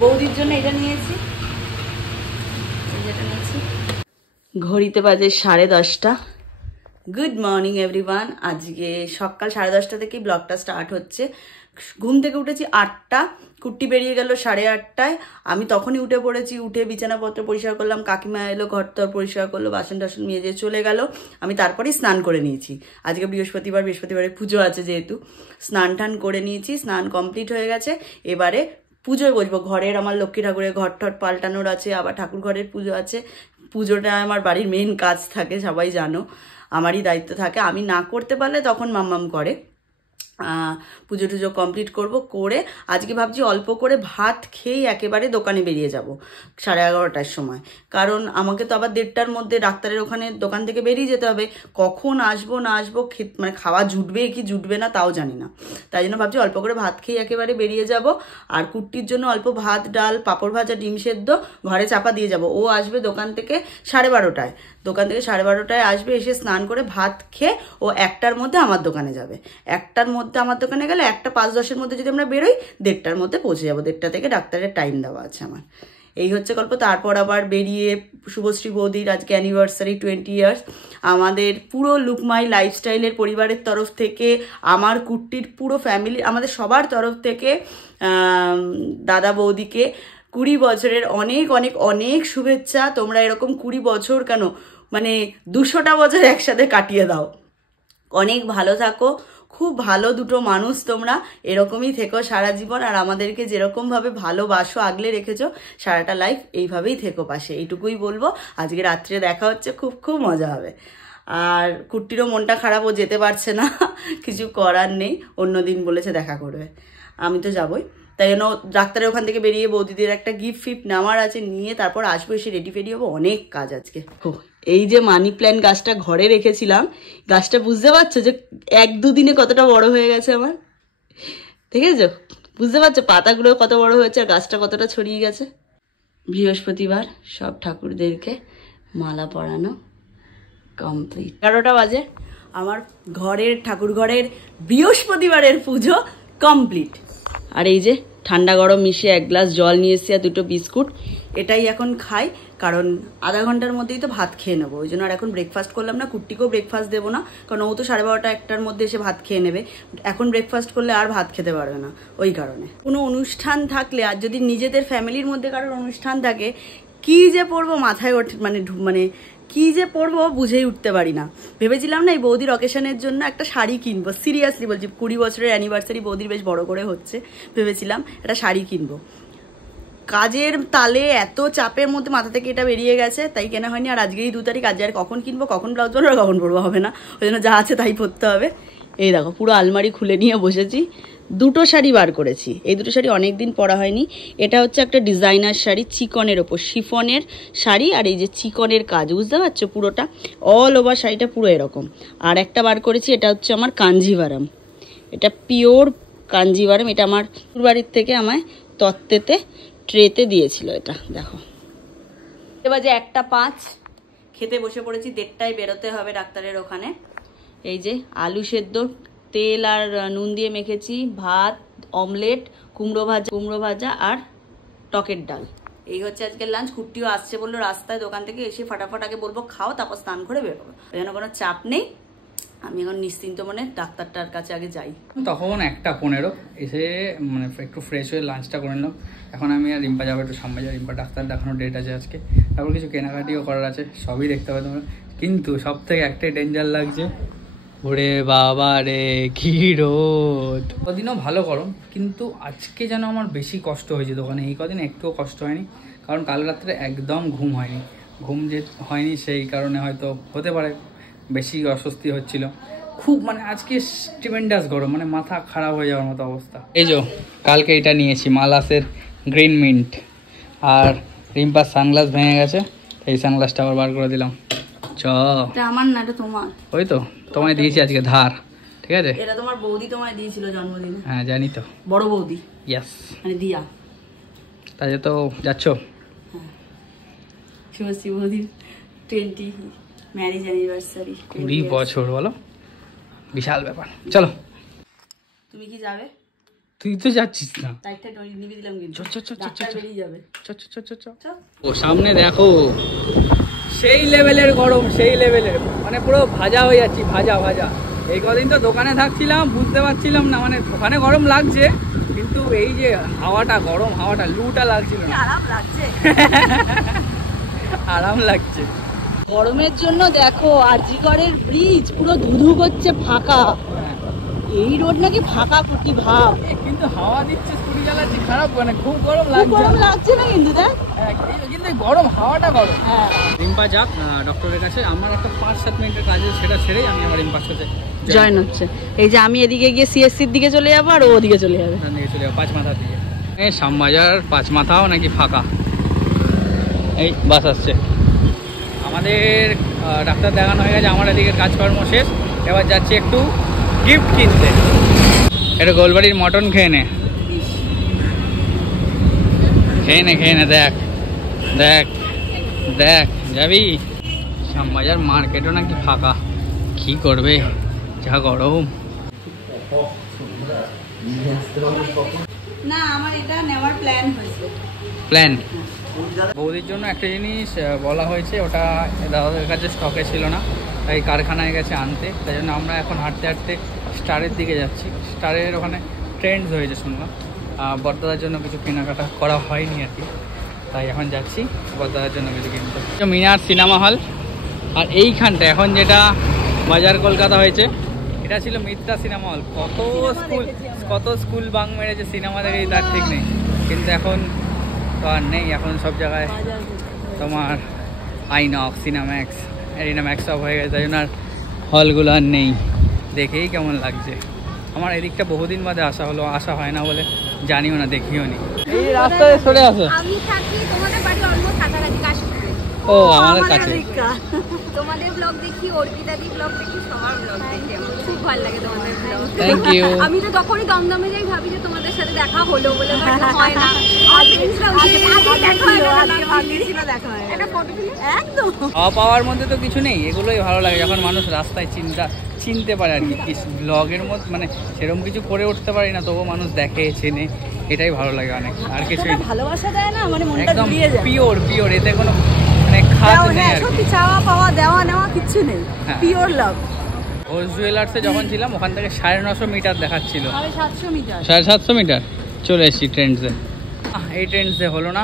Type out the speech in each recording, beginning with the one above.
বৌদির জন্য এটা নিয়েছি, ঘড়িতে বাজে 10:30। Good morning everyone. আজকে সকাল 10:30 থেকেই ব্লগটা স্টার্ট হচ্ছে। ঘুম থেকে উঠেছি 8টা, কুট্টি বেরিয়ে গেল 8:30টায়। আমি তখনই উঠে পড়েছি, উঠে বিছানাপত্র পরিষ্কার করলাম, কাকিমা এলো, ঘর তর পরিষ্কার করলো, বাসন টাসন মেজে চলে গেল। আমি তারপরেই স্নান করে নিয়েছি। আজকে বৃহস্পতিবারে পুজো আছে যেহেতু, স্নান টান করে নিয়েছি, স্নান কমপ্লিট হয়ে গেছে। এবারে পুজোয় বসবো। ঘরের আমার লক্ষ্মী ঠাকুরের ঘর টর পাল্টানোর আছে, আবার ঠাকুর ঘরের পুজো আছে। পুজোটা আমার বাড়ির মেন কাজ থাকে, সবাই জানো, আমারই দায়িত্ব থাকে। আমি না করতে পারলে তখন মাম্মাম করে। পুজো টুজো কমপ্লিট করে আজকে ভাবছি অল্প করে ভাত খেয়েই একেবারে দোকানে বেরিয়ে যাব 11:30টার সময়। কারণ আমাকে তো আবার 1:30টার মধ্যে ডাক্তারের ওখানে দোকান থেকে বেরিয়ে যেতে হবে। কখন আসবো না আসবো, মানে খাওয়া জুটবে কি জুটবে না তাও জানি না। তাই জন্য ভাবছি অল্প করে ভাত খেয়ে একেবারে বেরিয়ে যাব। আর কুট্টির জন্য অল্প ভাত, ডাল, পাঁপড় ভাজা, ডিম সেদ্ধ ঘরে চাপা দিয়ে যাব। ও আসবে দোকান থেকে 12:30টায়। দোকান থেকে 12:30টায় আসবে, এসে স্নান করে ভাত খেয়ে ও 1টার মধ্যে আমার দোকানে যাবে। 1টার মধ্যে আমার দোকানে গেলে 1:05-10 মধ্যে যদি আমরা বেরোই 1:30টার মধ্যে পৌঁছে যাবো। 1:30টা থেকে ডাক্তারের টাইম দেওয়া আছে আমার। এই হচ্ছে গল্প। তারপর আবার বেরিয়ে শুভশ্রী বৌদির আজকে অ্যানিভার্সারি, 20 ইয়ার্স। আমাদের পুরো লুকমাই লাইফস্টাইলের পরিবারের তরফ থেকে, আমার কুট্টির পুরো ফ্যামিলি, আমাদের সবার তরফ থেকে দাদা বৌদিকে 20 বছরের অনেক অনেক অনেক শুভেচ্ছা। তোমরা এরকম 20 বছর কেন, মানে 200টা বছর একসাথে কাটিয়ে দাও। অনেক ভালো থাকো, খুব ভালো দুটো মানুষ তোমরা, এরকমই থেকো সারা জীবন। আর আমাদেরকে যেরকমভাবে ভালোবাসো, আগলে রেখেছো, সারাটা লাইফ এইভাবেই থেকো পাশে, এইটুকুই বলবো। আজকে রাত্রে দেখা হচ্ছে, খুব খুব মজা হবে। আর কুট্টিরও মনটা খারাপ, ও যেতে পারছে না, কিছু করার নেই, অন্যদিন বলেছে দেখা করবে। আমি তো যাবই, তাই জন্য ডাক্তারের ওখান থেকে বেরিয়ে বৌদিদের একটা গিফট ফিফট নেওয়ার আছে, নিয়ে তারপর আসবো, এসে রেডি ফেডি হবো। অনেক কাজ আজকে। এই যে মানি প্ল্যান্ট গাছটা ঘরে রেখেছিলাম, গাছটা বুঝতে পারছো যে 1-2 দিনে কতটা বড় হয়ে গেছে আমার, ঠিক আছে? বুঝতে পারছো পাতাগুলো কত বড় হয়েছে আর গাছটা কতটা ছড়িয়ে গেছে। বৃহস্পতিবার সব ঠাকুরদেরকে মালা পরানো কমপ্লিট। 11টা বাজে, আমার ঘরের ঠাকুর ঘরের বৃহস্পতিবারের পুজো কমপ্লিট। আর এই যে ঠান্ডা গরম মিশিয়ে 1 গ্লাস জল নিয়ে এসেছি আর 2টো বিস্কুট, এটাই এখন খাই। কারণ আধা ঘন্টার মধ্যেই তো ভাত খেয়ে নেবো, ওই জন্য আর এখন ব্রেকফাস্ট করলাম না। কুট্টিকেও ব্রেকফাস্ট দেবো না, কারণ ও তো 12:30 1টার মধ্যে এসে ভাত খেয়ে নেবে। এখন ব্রেকফাস্ট করলে আর ভাত খেতে পারবে না, ওই কারণে। কোনো অনুষ্ঠান থাকলে, আর যদি নিজেদের ফ্যামিলির মধ্যে কারোর অনুষ্ঠান থাকে, কি যে পড়বো মাথায় ওঠে, মানে কি যে পরবো বুঝেই উঠতে পারি না। ভেবেছিলাম না এই বৌদির অকেশনের জন্য একটা শাড়ি কিনবো, সিরিয়াসলি বলছি, 20 বছরের অ্যানিভার্সারি বৌদির বেশ বড় করে হচ্ছে, ভেবেছিলাম একটা শাড়ি কিনবো। কাজের তালে এত চাপের মধ্যে মাথা থেকে এটা বেরিয়ে গেছে, তাই কেনা হয়নি। আর আজকেই 2 তারিখ, আজ আর কখন কিনবো, কখন ব্লাউজ বানাবো আর কখন পরবো হবে না, ওই জন্য যা আছে তাই পরতে হবে। এই দেখো পুরো আলমারি খুলে নিয়ে বসেছি, 2টো শাড়ি বার করেছি। এই 2টো শাড়ি অনেক দিন পরা হয়নি। এটা হচ্ছে একটা ডিজাইনার শাড়ি, চিকনের ওপর শিফনের শাড়ি, আর এই যে চিকনের কাজ, বুঝতে পারছো, পুরোটা অল ওভার শাড়িটা পুরো এরকম। আর একটা বার করেছি, এটা হচ্ছে আমার কাঞ্জিভারাম, এটা পিওর কাঞ্জিভারাম। এটা আমার বাড়ির থেকে আমায় তত্ত্বেতে ট্রেতে দিয়েছিল। এটা দেখো, এবার যে 1:05, খেতে বসে পড়েছি। 1:30টায় বেরোতে হবে ডাক্তারের ওখানে। এই যে আলু সেদ্ধ তেল আর নুন দিয়ে মেখেছি, ভাত, অমলেট, কুমড়ো ভাজা আর টকের ডাল। এই হচ্ছে আজকের লাঞ্চ। কুট্টিও আসছে বললো রাস্তায় দোকান থেকে, এসে ফটাফট আগে বলবো খাও, তারপর স্নান করে বেরোবো। ওই জন্য কোনো চাপ নেই, আমি এখন নিশ্চিন্ত মনে ডাক্তারটার কাছে আগে যাই। তখন 1:15 এসে মানে একটু ফ্রেশ হয়ে লাঞ্চটা করে নিলাম। এখন আমি আর রিম্পা যাবো একটু সামনে, যাই, রিম্পা ডাক্তার দেখানোর ডেট আছে আজকে। তারপর কিছু কেনাকাটিও করার আছে, সবই দেখতে হবে তোমরা। কিন্তু সব থেকে একটাই ডেঞ্জার লাগছে, ওরে বাবা রে কি রোদ। কদিনও ভালো গরম, কিন্তু আজকে যেন আমার বেশি কষ্ট হয়েছে দোকানে। এই কদিন একটুও কষ্ট হয়নি, কারণ কাল রাত্রে একদম ঘুম হয়নি। ঘুম যে হয়নি সেই কারণে হয়তো হতে পারে বেশি অস্বস্তি হচ্ছিল খুব। মানে আজকে স্টিমেন্ডাস গরম, মানে মাথা খারাপ হয়ে যাওয়ার মতো অবস্থা। এই যে কালকে এটা নিয়েছি মালাসের গ্রিন মিন্ট, আর রিম্পার সানগ্লাস ভেঙে গেছে, এই সানগ্লাসটা আবার বার করে দিলাম। আমার না, এটা তোমার। ওই তো তোমায় দিয়েছি আজকে ধার, ঠিক আছে? এটা তোমার বৌদি তোমায় দিয়েছিল জন্মদিনে। হ্যাঁ জানি তো, বড় বৌদি। ইয়েস, মানে দিয়া। তাই তো যাচ্ছ? হ্যাঁ, শুভশ্রী বৌদির 20 ম্যারেজ অ্যানিভার্সারি। 20 বছর, বলো, বিশাল ব্যাপার। চলো তুমি কি যাবে? তুই তো যাচ্ছিস না। লাইটটা নিভে দিলাম কিন্তু। চল বেরিয়ে যাবে। ও সামনে দেখো, সেই লেভেলের গরম, সেই লেভেলের, মানে পুরো ভাজা হয়ে যাচ্ছি, ভাজা। এই কদিন তো দোকানে থাকছিলাম, বুঝতে পারছিলাম না, মানে ওখানে গরম লাগছে কিন্তু এই যে হাওয়াটা, গরম হাওয়াটা, লুটা লাগছিল না। আরাম লাগছে। গরমের জন্য দেখো আজিগড়ের ব্রিজ পুরো ধুধু করছে, ফাঁকা। এই রোড নাকি ফাঁকা কুটি ভাব, কিন্তু হাওয়া দিচ্ছে, স্কুটি চালাচ্ছি, খারাপ মানে খুব গরম লাগছে। গরম লাগছে না কিন্তু দেখ, কিন্তু গরম হাওয়াটা গরম। রিম্পা যাক ডক্টরের কাছে, আমার একটা 5-7 মিনিটের কাজ আছে, সেটা ছেড়েই আমি আমার রিম্পার সাথে জয়েন হচ্ছে। এই যে আমি এদিকে গিয়ে সিএসসির দিকে চলে যাবো আর ও ওদিকে চলে যাবে, পাঁচ মাথার দিকে। এই শ্যামবাজার পাঁচ মাথাও নাকি ফাঁকা। এই বাস আসছে। আমাদের ডাক্তার দেখানো হয়ে গেছে, আমার এদিকে কাজকর্ম শেষ। এবার যাচ্ছি একটু গিফট কিনতে। এটা গোলবাড়ির মটন খেয়ে নে, দেখ যাবি? শ্যামবাজার মার্কেটও নাকি ফাঁকা, কি করবে, যা গরম। না আমার এটা নেওয়ার প্ল্যান হয়েছে। বৌদির জন্য একটা জিনিস বলা হয়েছে, ওটা দাদাদের কাছে স্টকে ছিল না, তাই কারখানায় গেছে আনতে। তাই জন্য আমরা এখন হাঁটতে হাঁটতে স্টারের দিকে যাচ্ছি। স্টারের ওখানে ট্রেন্ডস হয়েছে শুনলাম, বড়দাদার জন্য কিছু কেনাকাটা করা হয়নি আর কি, তাই এখন যাচ্ছি বড়দাদার জন্য কিছু কিনতে। মিনার সিনেমা হল, আর এইখানটা এখন যেটা বাজার কলকাতা হয়েছে, এটা ছিল মিত্রা সিনেমা হল। কত স্কুল বাং মেরেছে সিনেমা দেখে, তার ঠিক নেই, কিন্তু এখন তো আর নেই। এখন সব জায়গায় তোমার আইনক্স, সিনেম্যাক্স, এরিনাম্যাক্স সব হয়ে গেছে, তাই জন্য আর হলগুলো আর নেই। দেখেই কেমন লাগছে। আমার এদিকটা বহুদিন বাদে আসা হলো, আসা হয় না বলে জানিও না, দেখিও নি। এই রাস্তায় সরে আসো। আমি থাকি তোমাদের বাড়ি অলমোস্ট কাছাকাছি, কাশীপুরে। ও আমাদের কাছে। তোমাদের ব্লগ দেখি, অর্পিতাদি ব্লগ দেখি, সবার ব্লগ দেখি, আমার খুব ভালো লাগে তোমাদের ব্লগ। Thank you. আমি তো যখনই দমদমে যাই ভাবি যে তোমাদের সাথে দেখা হলো বলে, বাট হয় না। পাওয়ার মধ্যে তো কিছু নেই, এগুলোই ভালো লাগে যখন মানুষ রাস্তায় চিনতে পারে আর কি। ব্লগের মধ্যে মানে সেরকম কিছু করে উঠতে পারি না, তবুও মানুষ দেখে, চেনে, এটাই ভালো লাগে অনেক। আর কিছু ভালোবাসা দেয় না, মানে মনটা একদম জুড়িয়ে যায়। পিওর, এতে কোনো মানে খাদ নেই আর কি, চাওয়া পাওয়া দেওয়া নেওয়া কিছু নেই, পিওর লাভ। ঘোষ জুয়েলার্সে যখন ছিলাম ওখান থেকে 950 মিটার দেখাচ্ছিল, 750 মিটার, 750 মিটার চলে এসেছি ট্রেন্ডসে। এই ট্রেন্ডসে হলো না,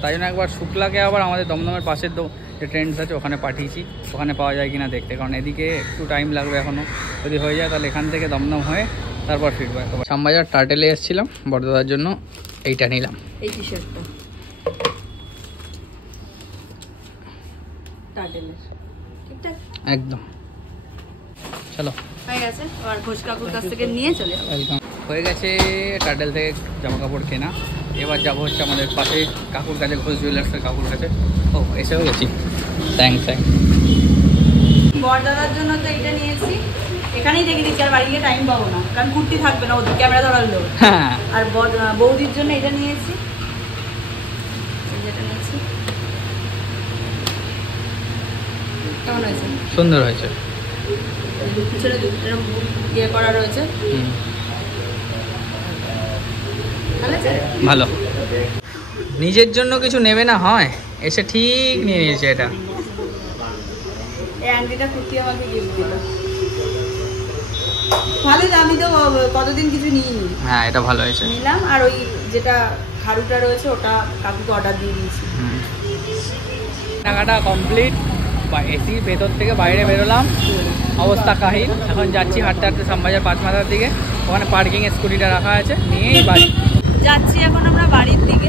তাই জন্য একবার শুক্লাকে আবার আমাদের দমদমের পাশের যে ট্রেন্ডস আছে ওখানে পাঠিয়েছি, ওখানে পাওয়া যায় কিনা দেখতে, কারণ এদিকে একটু টাইম লাগবে এখনও। যদি হয়ে যায় তাহলে এখান থেকে দমদম হয়ে তারপর ফিরবো। একবার শ্যামবাজার টার্টেলে এসেছিলাম, বড়দাদার জন্য এইটা নিলাম, এই টি শার্টটা টার্টেলের, ঠিকঠাক একদম। চলো হয়ে গেছে, আর ঘোষ কাকুর কাছ থেকে নিয়ে চলে যাবো। ওয়েলকাম। হয়ে গেছে টার্টেল থেকে জামা কাপড় কেনা। এবার যাবো হচ্ছে আমাদের পাশে কাকুর কাছে, ঘোষ জুয়েলার্সের কাকুর কাছে। ও এসেও গেছি, থ্যাংকস। বড়দাদার জন্য তো এটা নিয়েছি, এখানেই দেখে দিচ্ছি, আর বাড়ি গিয়ে টাইম পাবো না, কারণ কুর্তি থাকবে না, ওদের ক্যামেরা ধরার লোক। আর বৌদির জন্য এটা নিয়েছি, যেটা নিয়েছি কেমন হয়েছে? সুন্দর হয়েছে, পিছনে ইয়ে করা রয়েছে, ভালো। নিজের জন্য কিছু নেবে না হয়, এসে ঠিক নিয়ে নিয়েছে এটা। এই আন্টিটা কুর্তি আমাকে গিফট দিল, ভালো। আমি তো কতদিন কিছু নিইনি, হ্যাঁ এটা ভালো হয়েছে, নিলাম। আর ওই যেটা খাড়ুটা রয়েছে ওটা কাকুকে অর্ডার দিয়ে দিয়েছি। কেনাকাটা কমপ্লিট, এসির ভেতর থেকে বাইরে বেরোলাম, অবস্থা কাহিল। এখন যাচ্ছি হাঁটতে হাঁটতে শ্যামবাজার পাঁচ মাথার দিকে, ওখানে পার্কিংয়ে স্কুটিটা রাখা আছে, নিয়েই বাড়ি যাচ্ছি। এখন আমরা বাড়ির দিকে,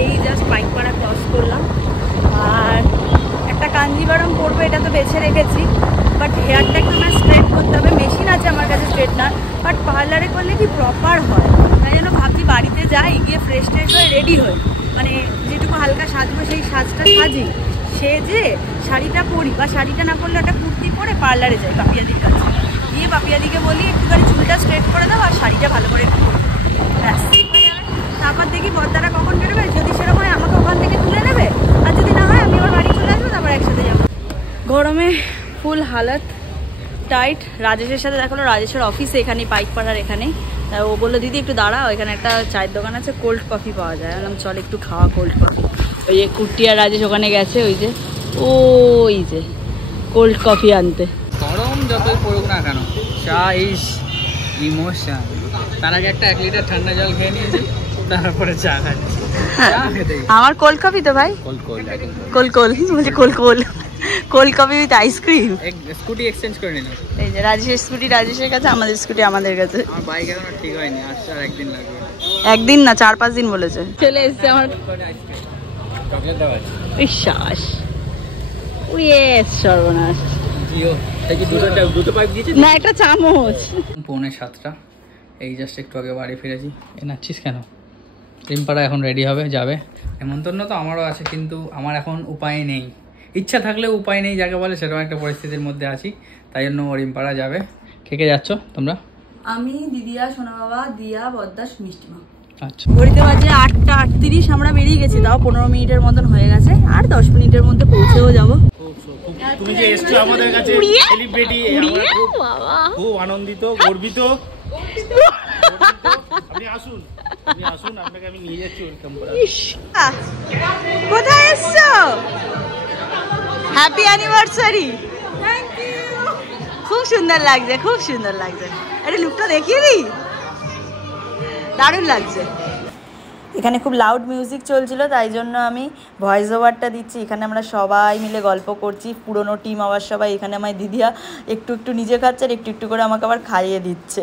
এই জাস্ট পাইকপাড়া ক্রস করলাম। আর একটা কাঞ্জিভারম করবো, এটা তো বেছে রেখেছি, বাট হেয়ারটা একটু আমার স্ট্রেট করতে হবে। মেশিন আছে আমার কাছে স্ট্রেটনার, বাট পার্লারে করলে কি প্রপার হয়, তাই জন্য ভাবছি বাড়িতে যাই, গিয়ে ফ্রেশ ট্রেশ হয়ে রেডি হই, মানে যেটুকু হালকা সাজবো সেই সাজটা সাজি, সেজে শাড়িটা পরি, বা শাড়িটা না পরলে একটা কুর্তি পরে পার্লারে যাই পাপিয়াদির কাছে, গিয়ে পাপিয়াদিকে বলি একটুখানি চুলটা স্ট্রেট করে দাও আর শাড়িটা ভালো করে একটু পরে, ব্যাস হয়ে যাবে। তারপর দেখি বড়দারা কখন বেরোবে, যদি সেরকম হয় আমাকে ওখান থেকে তুলে নেবে, আর যদি না হয় আমি আবার বাড়ি চলে আসবো, তারপর একসাথে যাবো। গরমে ফুল হালত টাইট। রাজেশের সাথে দেখালো, রাজেশের অফিসে এখানেই পাইকপাড়ার এখানেই, তাই ও বললো দিদি একটু দাঁড়াও, এখানে একটা চায়ের দোকান আছে, কোল্ড কফি পাওয়া যায়। বললাম চল একটু খাওয়া কোল্ড কফি। ওই যে কুট্টি আর রাজেশ ওখানে গেছে, ওই যে কোল্ড কফি আনতে। গরম যতই পড়ুক না কেন, চা ইজ ইমোশন। তার আগে একটা 1 লিটার ঠান্ডা জল খেয়ে নিয়েছি, তারপরে চা খাচ্ছি। আমার কোল্ড কফি তো ভাই, cold coffee with ice cream. Scooty exchange করে নিলাম। এই যে রাজেশের স্কুটি রাজেশের কাছে, আমাদের স্কুটি আমাদের কাছে। আমার বাইক এখনো ঠিক হয়নি, আসতে আর একদিন লাগবে। একদিন না 4-5 দিন বলেছে। চলে এসছে আমার বিশ্বাস। সর্বনাশ না, একটা চামচ। 6:45। এই জাস্ট একটু আগে বাড়ি ফিরেছি। নাচ্ছিস কেন? রিম্পারা এখন রেডি হবে, যাবে। নেমন্তন্ন তো আমারও আছে, কিন্তু আমার এখন উপায় নেই। ইচ্ছা থাকলেও উপায় নেই যাকে বলে, সেরকম একটা পরিস্থিতির মধ্যে আছি। তাই জন্য রিম্পারা যাবে। কে কে যাচ্ছ তোমরা? আমি, দিদিয়া, সোনা বাবা, দিয়া, বদ্দাস, মিষ্টিমা। আচ্ছা, ঘড়িতে বাজে 8:38। আমরা বেরিয়ে গেছি, তাও 15 মিনিটের মতন হয়ে গেছে, আর 10 মিনিটের মধ্যে পৌঁছেও যাবো। তুমি যে এসছো আমাদের কাছে সেলিব্রিটি, আমরা খুব আনন্দিত, গর্বিত। আপনি আসুন, আপনাকে আমি নিয়ে যাচ্ছি ওয়েলকাম করার। কোথায় এসছো? Happy anniversary. খুব সুন্দর লাগছে, খুব সুন্দর লাগছে। আরে লুকটা দেখিয়ে দিই, দারুণ লাগছে। এখানে খুব লাউড মিউজিক চলছিল, তাই জন্য আমি ভয়েস ওভারটা দিচ্ছি। এখানে আমরা সবাই মিলে গল্প করছি, পুরনো টিম আবার সবাই। এখানে আমার দিদিয়া একটু একটু নিজে খাচ্ছে আর একটু একটু করে আমাকে আবার খাইয়ে দিচ্ছে।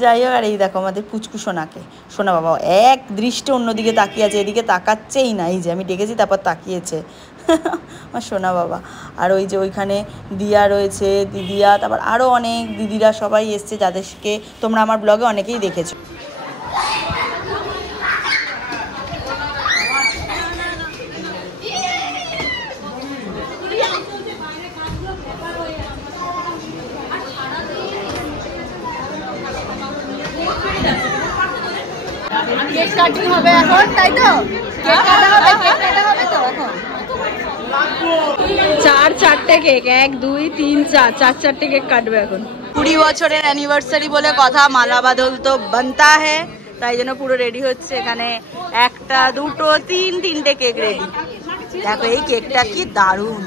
যাই হোক, আর এই দেখো আমাদের পুচকু সোনাকে, সোনা বাবা এক দৃষ্টে অন্যদিকে তাকিয়ে আছে, এদিকে তাকাচ্ছেই না। এই যে আমি ডেকেছি তারপর তাকিয়েছে আমার সোনা বাবা। আর ওই যে ওইখানে দিয়া রয়েছে, দিদিয়া, তারপর আরও অনেক দিদিরা সবাই এসছে, যাদেরকে তোমরা আমার ব্লগে অনেকেই দেখেছো। কেক কাটিং হবে এখন, তাই তো? কেক কাটা হবে, কেক কাটা হবে তো এখন। 4-4টে কেক, 1 2 3 4, 4-4টে কেক কাটবে এখন। 20 বছরের অ্যানিভার্সারি বলে কথা, মালা বাদল তো বানতা হ্যায়, তাই জন্য পুরো রেডি হচ্ছে। এখানে 1টা 2টো 3-3টে কেক রেডি। দেখো এই কেকটা কি দারুণ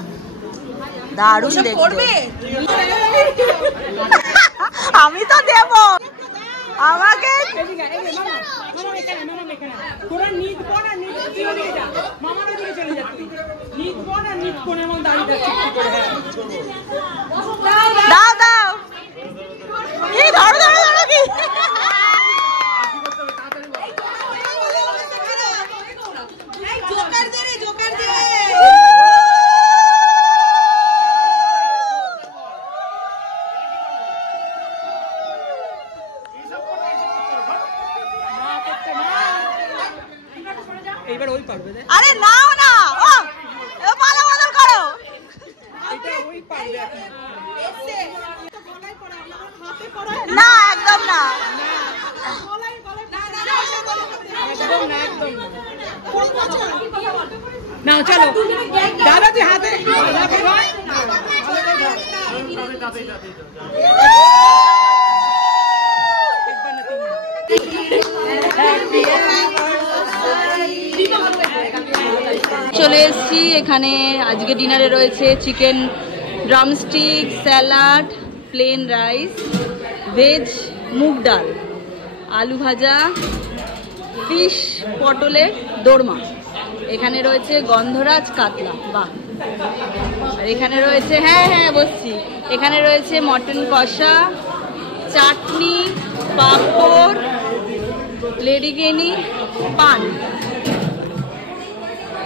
দারুণ দেখতে। আমি তো দেব, আমাকে দাও দাও, এই ধরো ধরো ধরো কি জোকার দে রে, জোকার দে। আরে নাও না, ও মালা বদল করো। না একদম না, না চলো দাদা তুই হাতে চলে এসেছি। এখানে আজকে ডিনারে রয়েছে chicken drumstick, salad, plain rice, veg মুগ ডাল, আলু ভাজা, ফিশ পটলের দোরমা। এখানে রয়েছে গন্ধরাজ কাতলা, বাহ। আর এখানে রয়েছে, হ্যাঁ হ্যাঁ বসছি, এখানে রয়েছে মটন কষা, চাটনি, পাঁপড়, লেডিকেনি, পান।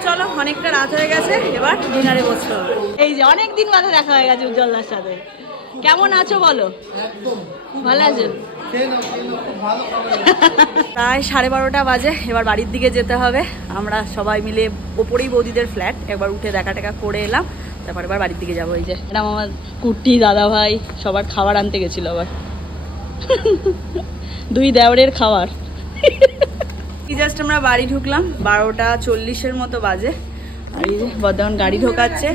চলো, অনেকটা রাত হয়ে গেছে, এবার ডিনারে বসতে হবে। এই যে অনেকদিন বাদে দেখা হয়ে গেছে উজ্জ্বলদার সাথে। কেমন আছো বলো? ভালো আছো? প্রায় 12:30 বাজে, এবার বাড়ির দিকে যেতে হবে। আমরা সবাই মিলে ওপরেই বৌদিদের ফ্ল্যাট, একবার উঠে দেখা টেকা করে এলাম, তারপর এবার বাড়ির দিকে যাবো। এই যে এরকম আমার কুট্টি দাদা ভাই সবার খাবার আনতে গেছিল, আবার 2 দেওরের খাবার। জাস্ট আমরা বাড়ি ঢুকলাম, 12:40 মতো বাজে। আর এই যে বর্ধমান গাড়ি ঢোকাচ্ছে,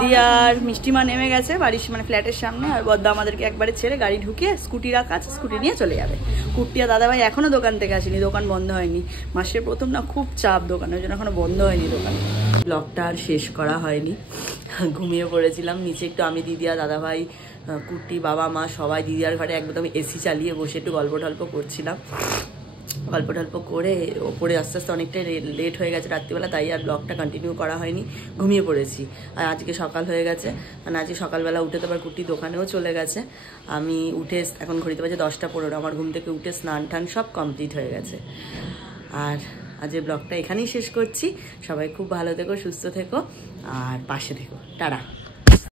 দিয়ার মিষ্টিমা নেমে গেছে বাড়ির মানে ফ্ল্যাটের সামনে, আর বর্দা আমাদেরকে একবারে ছেড়ে গাড়ি ঢুকিয়ে স্কুটি রাখা আছে, স্কুটি নিয়ে চলে যাবে। কুট্টিয়া দাদাভাই এখনো দোকান থেকে আসেনি, দোকান বন্ধ হয়নি, মাসের প্রথম না খুব চাপ দোকানের জন্য এখনো বন্ধ হয়নি দোকান। ব্লগটা আর শেষ করা হয়নি, ঘুমিয়ে পড়েছিলাম নিচে একটু, আমি দিদিয়া দাদাভাই কুট্টি বাবা মা সবাই দিদিয়ার ঘরে একদম এসি চালিয়ে বসে একটু গল্প টল্প করছিলাম। গল্প টল্প করে ওপরে আস্তে আস্তে অনেকটাই লেট হয়ে গেছে রাত্রিবেলা, তাই আর ব্লগটা কন্টিনিউ করা হয়নি, ঘুমিয়ে পড়েছি। আর আজকে সকাল হয়ে গেছে, মানে আজকে সকালবেলা উঠে তো আবার কুট্টি দোকানেও চলে গেছে। আমি উঠে এখন ঘড়িতে বাজে 10টা 15, আমার ঘুম থেকে উঠে স্নান টান সব কমপ্লিট হয়ে গেছে। আর আজকের ব্লগটা এখানেই শেষ করছি। সবাই খুব ভালো থেকো, সুস্থ থেকো আর পাশে থেকো। টাটা।